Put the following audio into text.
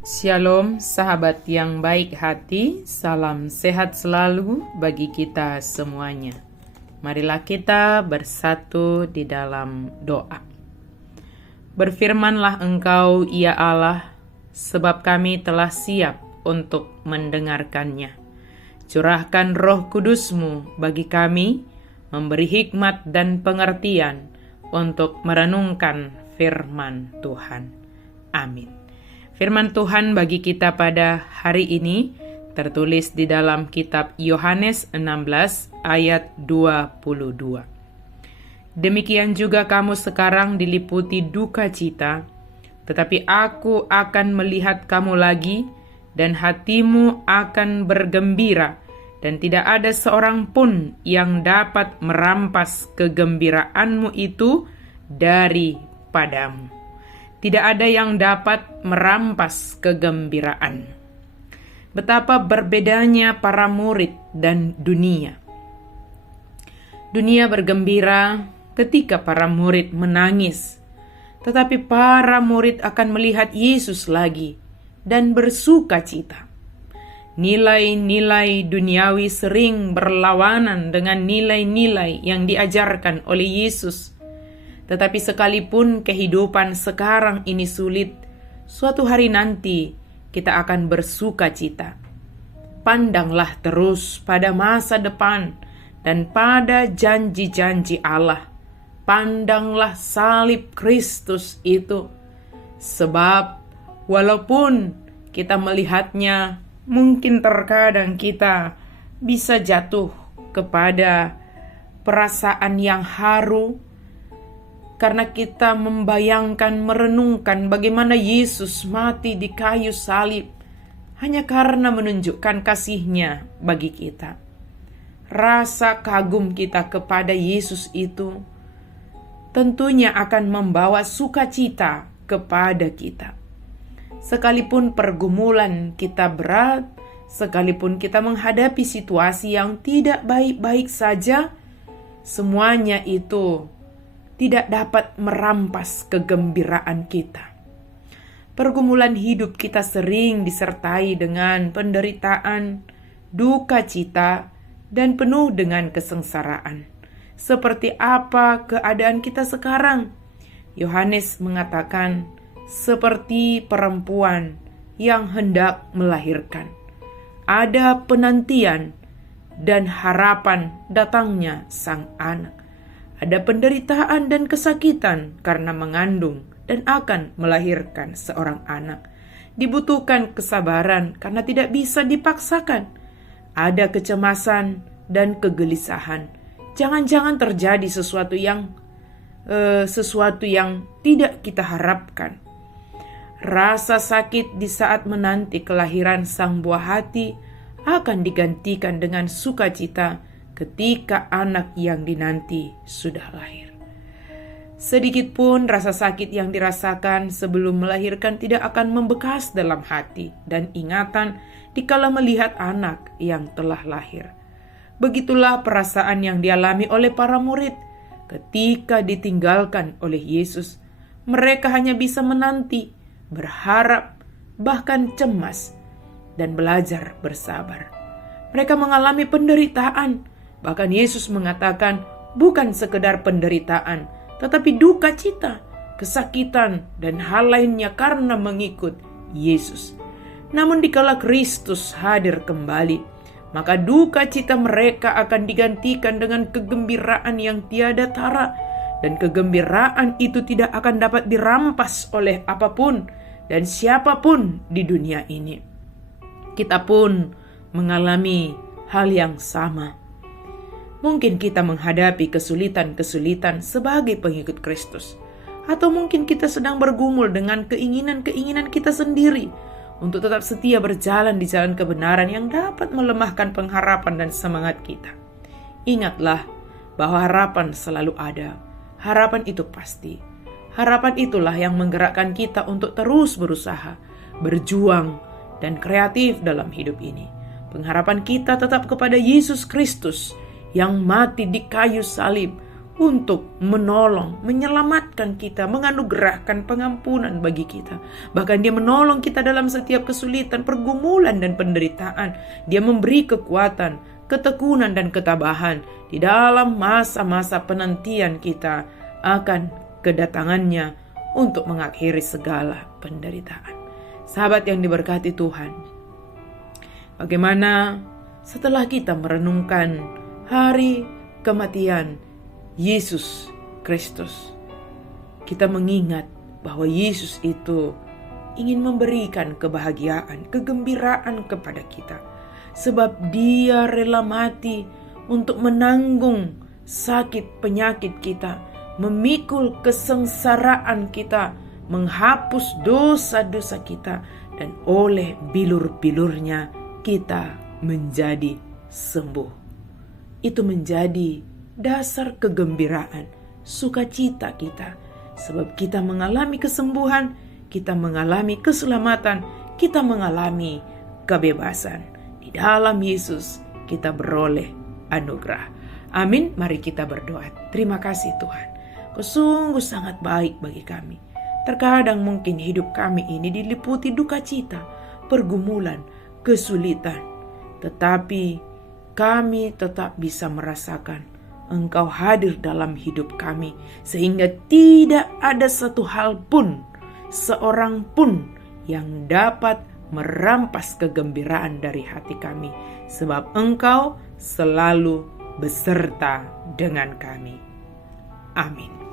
Shalom sahabat yang baik hati, salam sehat selalu bagi kita semuanya. Marilah kita bersatu di dalam doa. Berfirmanlah Engkau, ya Allah, sebab kami telah siap untuk mendengarkannya. Curahkan Roh Kudus-Mu bagi kami, memberi hikmat dan pengertian untuk merenungkan firman Tuhan. Amin. Firman Tuhan bagi kita pada hari ini tertulis di dalam kitab Yohanes 16 ayat 22. Demikian juga kamu sekarang diliputi duka cita, tetapi aku akan melihat kamu lagi dan hatimu akan bergembira, dan tidak ada seorang pun yang dapat merampas kegembiraanmu itu daripadamu. Tidak ada yang dapat merampas kegembiraan. Betapa berbedanya para murid dan dunia. Dunia bergembira ketika para murid menangis, tetapi para murid akan melihat Yesus lagi dan bersuka cita. Nilai-nilai duniawi sering berlawanan dengan nilai-nilai yang diajarkan oleh Yesus. Tetapi sekalipun kehidupan sekarang ini sulit, suatu hari nanti kita akan bersuka cita. Pandanglah terus pada masa depan dan pada janji-janji Allah. Pandanglah salib Kristus itu. Sebab walaupun kita melihatnya, mungkin terkadang kita bisa jatuh kepada perasaan yang haru, karena kita membayangkan, merenungkan bagaimana Yesus mati di kayu salib hanya karena menunjukkan kasih-Nya bagi kita. Rasa kagum kita kepada Yesus itu tentunya akan membawa sukacita kepada kita. Sekalipun pergumulan kita berat, sekalipun kita menghadapi situasi yang tidak baik-baik saja, semuanya itu tidak dapat merampas kegembiraan kita. Pergumulan hidup kita sering disertai dengan penderitaan, duka cita, dan penuh dengan kesengsaraan. Seperti apa keadaan kita sekarang? Yohanes mengatakan, seperti perempuan yang hendak melahirkan. Ada penantian dan harapan datangnya sang anak. Ada penderitaan dan kesakitan karena mengandung dan akan melahirkan seorang anak. Dibutuhkan kesabaran karena tidak bisa dipaksakan. Ada kecemasan dan kegelisahan. Jangan-jangan terjadi sesuatu yang tidak kita harapkan. Rasa sakit di saat menanti kelahiran sang buah hati akan digantikan dengan sukacita ketika anak yang dinanti sudah lahir. Sedikit pun rasa sakit yang dirasakan sebelum melahirkan tidak akan membekas dalam hati dan ingatan dikala melihat anak yang telah lahir. Begitulah perasaan yang dialami oleh para murid ketika ditinggalkan oleh Yesus. Mereka hanya bisa menanti, berharap, bahkan cemas, dan belajar bersabar. Mereka mengalami penderitaan. Bahkan Yesus mengatakan bukan sekedar penderitaan, tetapi duka cita, kesakitan, dan hal lainnya karena mengikut Yesus. Namun dikala Kristus hadir kembali, maka duka cita mereka akan digantikan dengan kegembiraan yang tiada tara, dan kegembiraan itu tidak akan dapat dirampas oleh apapun dan siapapun di dunia ini. Kita pun mengalami hal yang sama. Mungkin kita menghadapi kesulitan-kesulitan sebagai pengikut Kristus. Atau mungkin kita sedang bergumul dengan keinginan-keinginan kita sendiri untuk tetap setia berjalan di jalan kebenaran yang dapat melemahkan pengharapan dan semangat kita. Ingatlah bahwa harapan selalu ada. Harapan itu pasti. Harapan itulah yang menggerakkan kita untuk terus berusaha, berjuang, dan kreatif dalam hidup ini. Pengharapan kita tetap kepada Yesus Kristus yang mati di kayu salib untuk menolong, menyelamatkan kita, menganugerahkan pengampunan bagi kita. Bahkan Dia menolong kita dalam setiap kesulitan, pergumulan, dan penderitaan. Dia memberi kekuatan, ketekunan, dan ketabahan di dalam masa-masa penantian kita akan kedatangannya untuk mengakhiri segala penderitaan. Sahabat yang diberkati Tuhan, bagaimana setelah kita merenungkan hari kematian Yesus Kristus, kita mengingat bahwa Yesus itu ingin memberikan kebahagiaan, kegembiraan kepada kita. Sebab Dia rela mati untuk menanggung sakit penyakit kita, memikul kesengsaraan kita, menghapus dosa-dosa kita, dan oleh bilur-bilurnya kita menjadi sembuh. Itu menjadi dasar kegembiraan, sukacita kita. Sebab kita mengalami kesembuhan, kita mengalami keselamatan, kita mengalami kebebasan. Di dalam Yesus kita beroleh anugerah. Amin. Mari kita berdoa. Terima kasih Tuhan, Kau sungguh sangat baik bagi kami. Terkadang mungkin hidup kami ini diliputi duka cita, pergumulan, kesulitan. Tetapi kami tetap bisa merasakan Engkau hadir dalam hidup kami, sehingga tidak ada satu hal pun, seorang pun yang dapat merampas kegembiraan dari hati kami, sebab Engkau selalu beserta dengan kami. Amin.